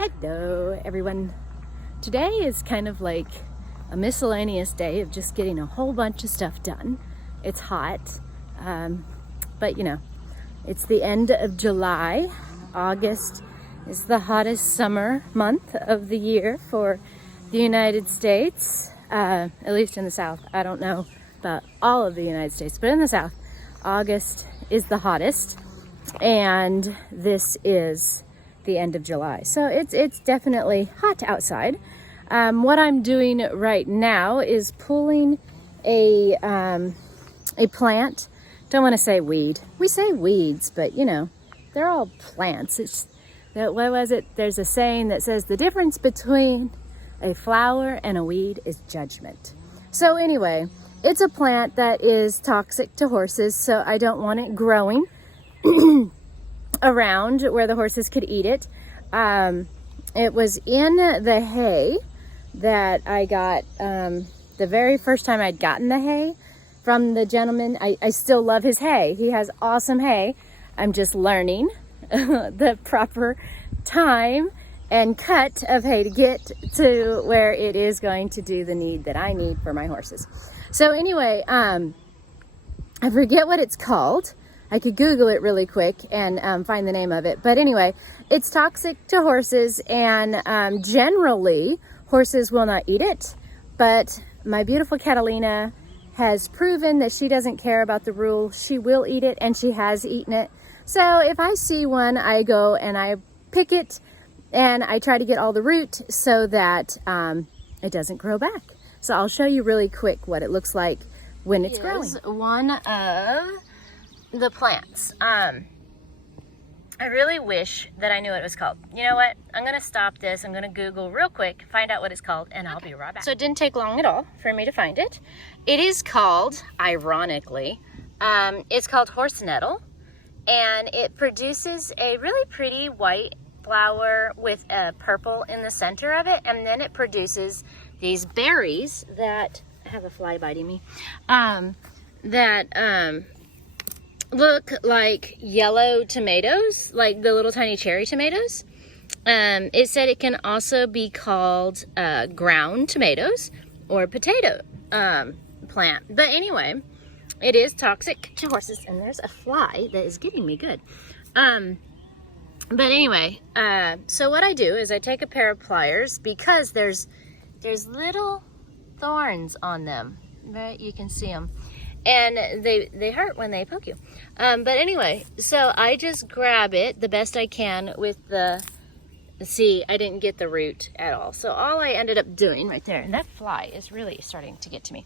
Hello everyone. Today is kind of like a miscellaneous day of just getting a whole bunch of stuff done. It's hot, but you know, it's the end of July. August is the hottest summer month of the year for the United States, at least in the South. I don't know about all of the United States, but in the South, August is the hottest, and this is the end of July. So it's definitely hot outside. What I'm doing right now is pulling a plant. Don't want to say weed. We say weeds, but you know, they're all plants. It's that, what was it? There's a saying that says the difference between a flower and a weed is judgment. So anyway, it's a plant that is toxic to horses, so I don't want it growing around where the horses could eat it. It was in the hay that I got the very first time I'd gotten the hay from the gentleman. I still love his hay. He has awesome hay. I'm just learning the proper time and cut of hay to get to where it is going to do the need that I need for my horses. So anyway, I forget what it's called. I could Google it really quick and find the name of it. But anyway, it's toxic to horses, and generally horses will not eat it. But my beautiful Catalina has proven that she doesn't care about the rule. She will eat it, and she has eaten it. So if I see one, I go and I pick it, and I try to get all the root so that it doesn't grow back. So I'll show you really quick what it looks like when it's growing. One of the plants. I really wish that I knew what it was called. You know what? I'm gonna stop this. I'm gonna Google real quick, find out what it's called, and I'll be right back. So it didn't take long at all for me to find it. It is called, ironically, it's called horse nettle, and it produces a really pretty white flower with a purple in the center of it, and then it produces these berries that, I have a fly biting me, look like yellow tomatoes, like the little tiny cherry tomatoes. It said it can also be called ground tomatoes or potato plant. But anyway, it is toxic to horses, and there's a fly that is getting me good. But anyway, so what I do is I take a pair of pliers, because there's little thorns on them, right? You can see them. And they hurt when they poke you. But anyway, so I just grab it the best I can with the, see, I didn't get the root at all. So all I ended up doing right there, and that fly is really starting to get to me.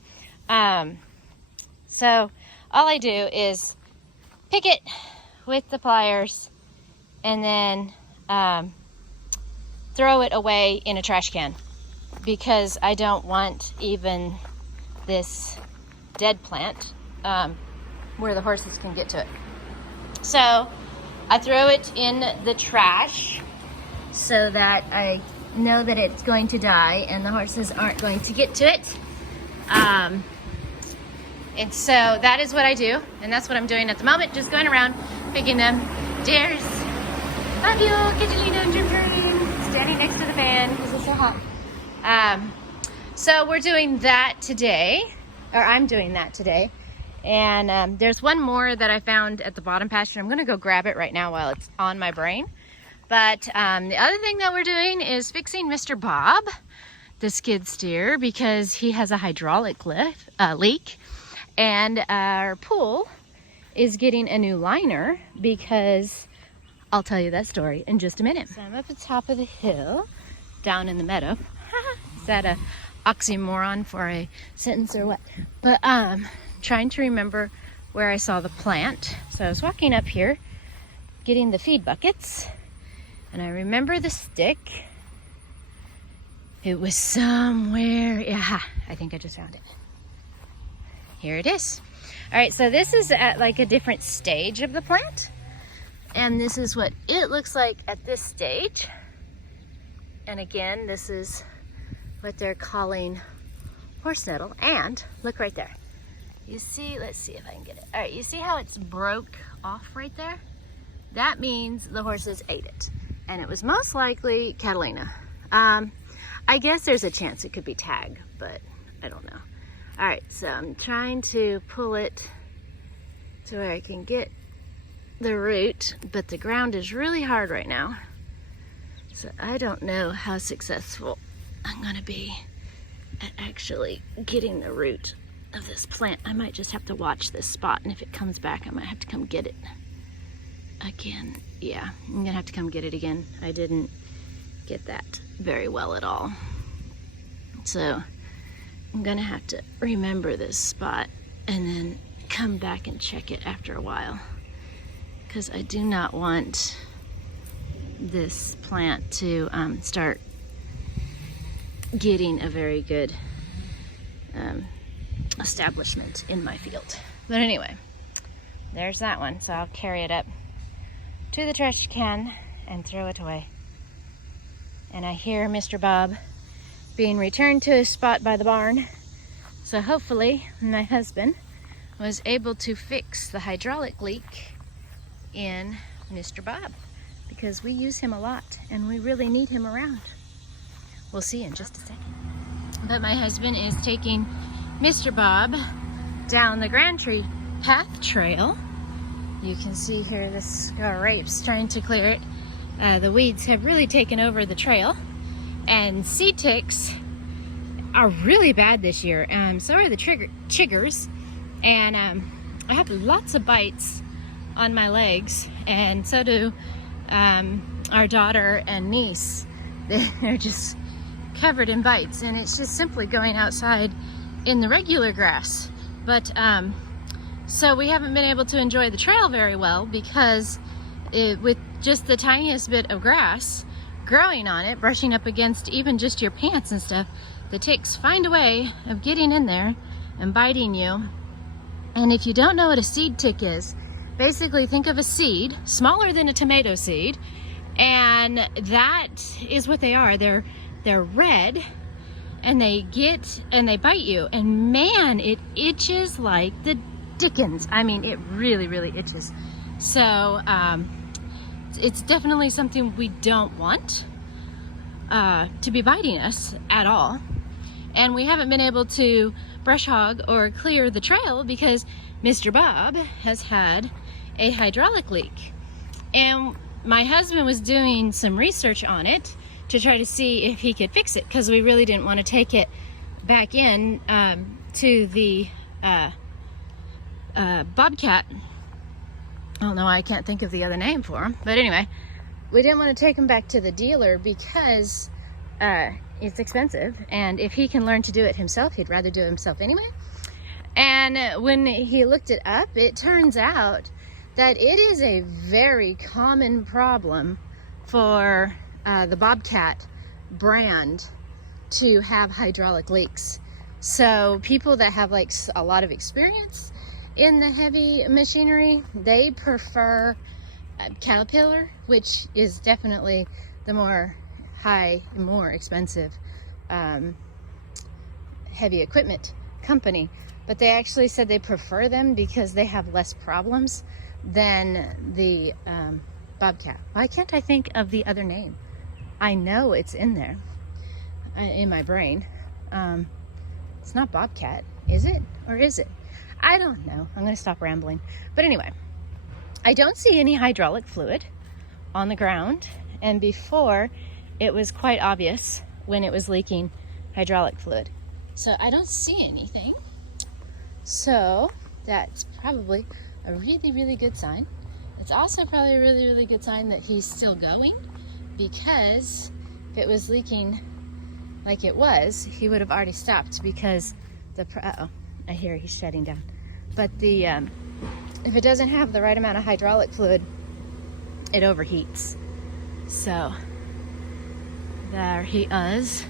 So all I do is pick it with the pliers and then throw it away in a trash can, because I don't want even this dead plant where the horses can get to it. So I throw it in the trash so that I know that it's going to die and the horses aren't going to get to it. And so that is what I do, and that's what I'm doing at the moment, just going around picking them. Cheers. Love you, Catalina and Dream standing next to the fan because it's so hot. So we're doing that today. Or I'm doing that today. And there's one more that I found at the bottom pasture. I'm gonna go grab it right now while it's on my brain. But the other thing that we're doing is fixing Mr. Bob, the skid steer, because he has a hydraulic leak. And our pool is getting a new liner, because I'll tell you that story in just a minute. So I'm up at the top of the hill, down in the meadow. Is that a oxymoron for a sentence or what? But trying to remember where I saw the plant. So I was walking up here getting the feed buckets, and I remember the stick. It was somewhere, yeah, I think I just found it. Here it is. All right, so this is at like a different stage of the plant, and this is what it looks like at this stage. And again, this is what they're calling horse nettle. And look right there. You see, let's see if I can get it. All right, you see how it's broke off right there? That means the horses ate it. and it was most likely Catalina. I guess there's a chance it could be tag, but I don't know. All right, so I'm trying to pull it to where I can get the root, but the ground is really hard right now. So I don't know how successful I'm gonna be at actually getting the root of this plant. I might just have to watch this spot, and if it comes back, I might have to come get it again. Yeah, I'm gonna have to come get it again. I didn't get that very well at all. So I'm gonna have to remember this spot and then come back and check it after a while, because I do not want this plant to start getting a very good establishment in my field. But anyway, there's that one. So I'll carry it up to the trash can and throw it away. And I hear Mr. Bob being returned to his spot by the barn. So hopefully my husband was able to fix the hydraulic leak in Mr. Bob, because we use him a lot and we really need him around. We'll see in just a second. But my husband is taking Mr. Bob down the Grand Tree Path Trail. You can see here the scrapes trying to clear it. The weeds have really taken over the trail, and seed ticks are really bad this year. So are the chiggers, and I have lots of bites on my legs, and so do our daughter and niece. They're just covered in bites, and it's just simply going outside in the regular grass. But so we haven't been able to enjoy the trail very well, because with just the tiniest bit of grass growing on it, brushing up against even just your pants and stuff, the ticks find a way of getting in there and biting you. And if you don't know what a seed tick is, basically think of a seed smaller than a tomato seed, and that is what they are. They're red, and they bite you, and man, it itches like the dickens. I mean, it really, really itches. So it's definitely something we don't want to be biting us at all. And we haven't been able to brush hog or clear the trail because Mr. Bob has had a hydraulic leak. And my husband was doing some research on it to try to see if he could fix it, because we really didn't want to take it back in to the Bobcat. I don't know, I can't think of the other name for him, but anyway, we didn't want to take him back to the dealer because it's expensive, and if he can learn to do it himself, he'd rather do it himself anyway. And when he looked it up, it turns out that it is a very common problem for the Bobcat brand to have hydraulic leaks. So people that have like a lot of experience in the heavy machinery, they prefer Caterpillar, which is definitely the more expensive heavy equipment company. But they actually said they prefer them because they have less problems than the Bobcat. Why can't I think of the other name? I know it's in there in my brain. It's not Bobcat, is it? Or is it? I don't know. I'm going to stop rambling. But anyway, I don't see any hydraulic fluid on the ground. And before, it was quite obvious when it was leaking hydraulic fluid. So I don't see anything. So that's probably a really, really good sign. It's also probably a really, really good sign that he's still going, because if it was leaking like it was, he would have already stopped, because uh-oh, I hear he's shutting down. But if it doesn't have the right amount of hydraulic fluid, it overheats. So there he is,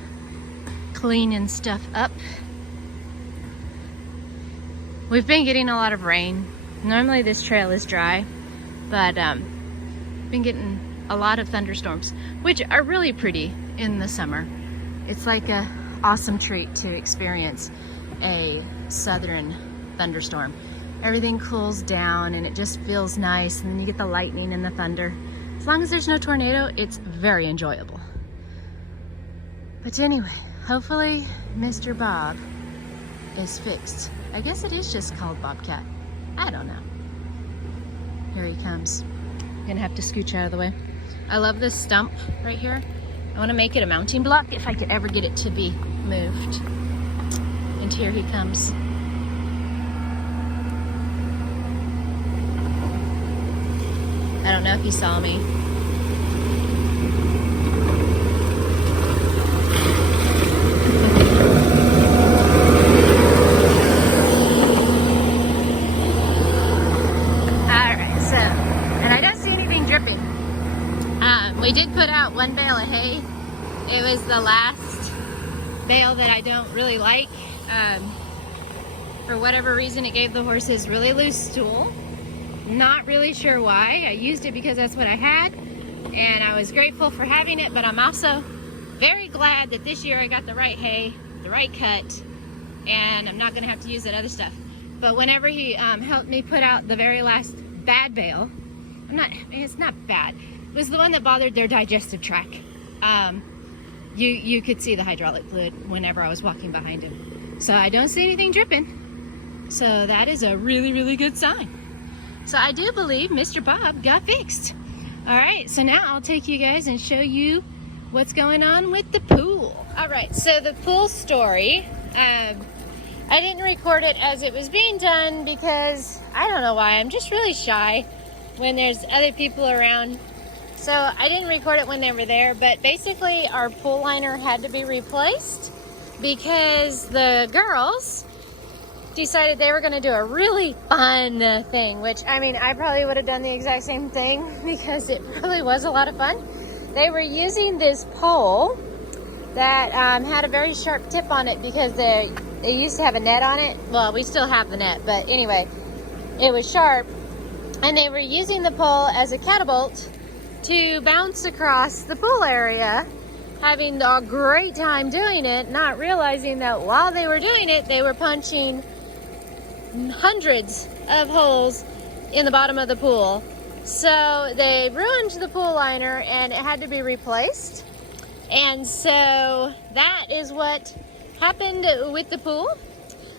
cleaning stuff up. We've been getting a lot of rain. Normally this trail is dry, but been getting a lot of thunderstorms, which are really pretty in the summer. It's like a awesome treat to experience a southern thunderstorm. Everything cools down and it just feels nice, and then you get the lightning and the thunder. As long as there's no tornado, it's very enjoyable. But anyway, hopefully Mr. Bob is fixed. I guess it is just called Bobcat. I don't know. Here he comes. I'm gonna have to scooch out of the way. I love this stump right here. I want to make it a mounting block if I could ever get it to be moved. And here he comes. I don't know if he saw me. Alright, so, and I don't see anything dripping. We did put out one bale of hay. It was the last bale that I don't really like. For whatever reason, it gave the horses really loose stool. Not really sure why. I used it because that's what I had, and I was grateful for having it, but I'm also very glad that this year I got the right hay, the right cut, and I'm not gonna have to use that other stuff. But whenever he helped me put out the very last bad bale, it's not bad. It was the one that bothered their digestive tract. You could see the hydraulic fluid whenever I was walking behind him. So I don't see anything dripping. So that is a really, really good sign. So I do believe Mr. Bob got fixed. All right, so now I'll take you guys and show you what's going on with the pool. All right, so the pool story, I didn't record it as it was being done because I don't know why, I'm just really shy when there's other people around. So I didn't record it when they were there, but basically our pool liner had to be replaced because the girls decided they were going to do a really fun thing, which, I mean, I probably would have done the exact same thing because it really was a lot of fun. They were using this pole that had a very sharp tip on it because they used to have a net on it. Well, we still have the net, but anyway, it was sharp, and they were using the pole as a catapult to bounce across the pool area, having a great time doing it, not realizing that while they were doing it, they were punching hundreds of holes in the bottom of the pool. So they ruined the pool liner and it had to be replaced. And so that is what happened with the pool.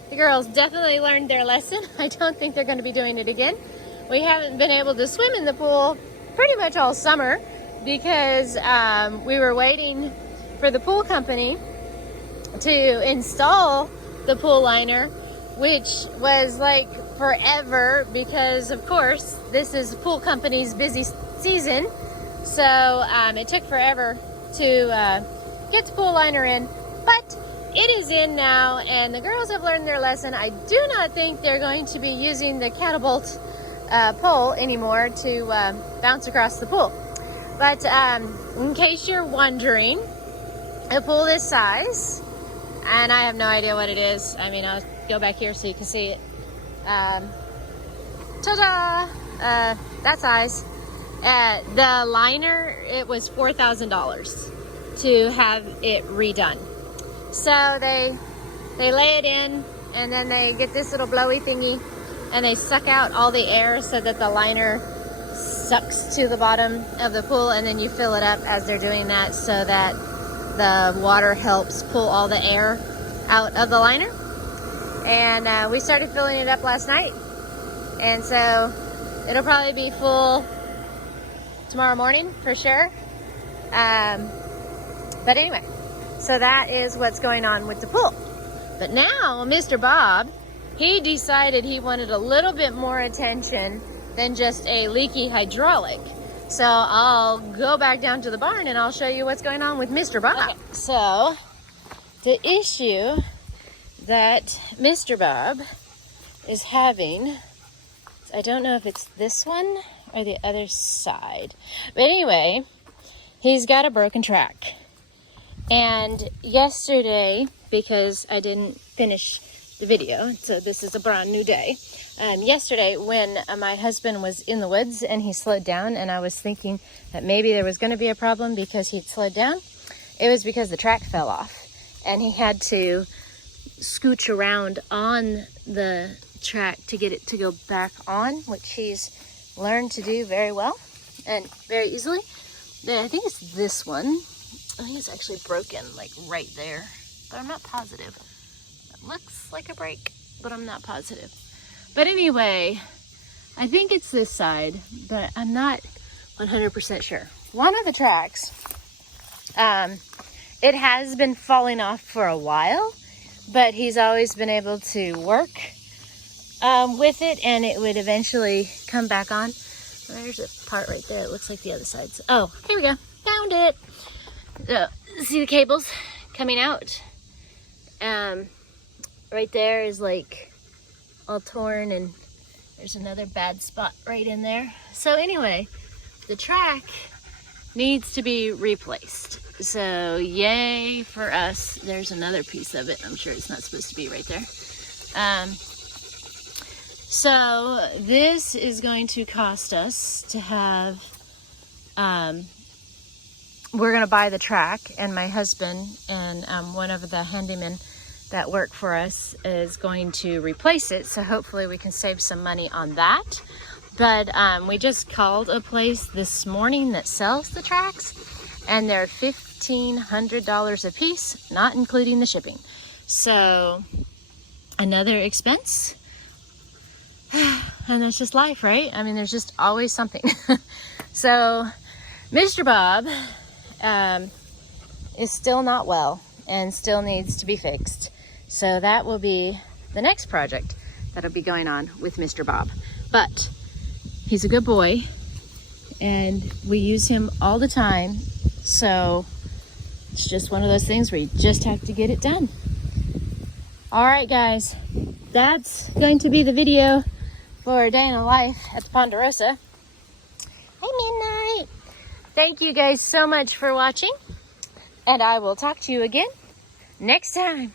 The girls definitely learned their lesson. I don't think they're going to be doing it again. We haven't been able to swim in the pool pretty much all summer because we were waiting for the pool company to install the pool liner, which was like forever because, of course, this is the pool company's busy season. So it took forever to get the pool liner in, but it is in now and the girls have learned their lesson. I do not think they're going to be using the catapult pole anymore to bounce across the pool. But in case you're wondering, a pool this size, and I have no idea what it is. I mean, I'll go back here so you can see it. Ta-da! That size. The liner, it was $4,000 to have it redone. So they lay it in, and then they get this little blowy thingy, and they suck out all the air so that the liner sucks to the bottom of the pool, and then you fill it up as they're doing that so that the water helps pull all the air out of the liner. And we started filling it up last night, and so it'll probably be full tomorrow morning for sure. But anyway, so that is what's going on with the pool. But now Mr. Bob, he decided he wanted a little bit more attention than just a leaky hydraulic. So I'll go back down to the barn and I'll show you what's going on with Mr. Bob. Okay, so the issue that Mr. Bob is having, I don't know if it's this one or the other side, but anyway, he's got a broken track. And yesterday, because I didn't finish the video, so this is a brand new day. Yesterday, when my husband was in the woods and he slowed down, and I was thinking that maybe there was going to be a problem because he'd slowed down, it was because the track fell off and he had to scooch around on the track to get it to go back on, which he's learned to do very well. and very easily. I think it's this one. I think it's actually broken like right there, but I'm not positive. It looks like a break, but I'm not positive. But anyway, I think it's this side, but I'm not 100% sure. One of the tracks, it has been falling off for a while, but he's always been able to work with it, and it would eventually come back on. There's a part right there. It looks like the other side's. Oh, here we go. Found it. So, see the cables coming out? Right there is like all torn, and there's another bad spot right in there. So anyway, the track needs to be replaced. So yay for us. There's another piece of it. I'm sure it's not supposed to be right there. So this is going to cost us to have, we're going to buy the track, and my husband and one of the handymen that work for us is going to replace it. So hopefully we can save some money on that. But we just called a place this morning that sells the tracks, and they're $1,500 a piece, not including the shipping. So another expense. And that's just life, right? I mean, there's just always something. So Mr. Bob is still not well and still needs to be fixed. So that will be the next project that'll be going on with Mr. Bob. But he's a good boy, and we use him all the time. So it's just one of those things where you just have to get it done. All right, guys, that's going to be the video for a day in the life at the Pondarosa. Hi, Midnight. Thank you guys so much for watching, and I will talk to you again next time.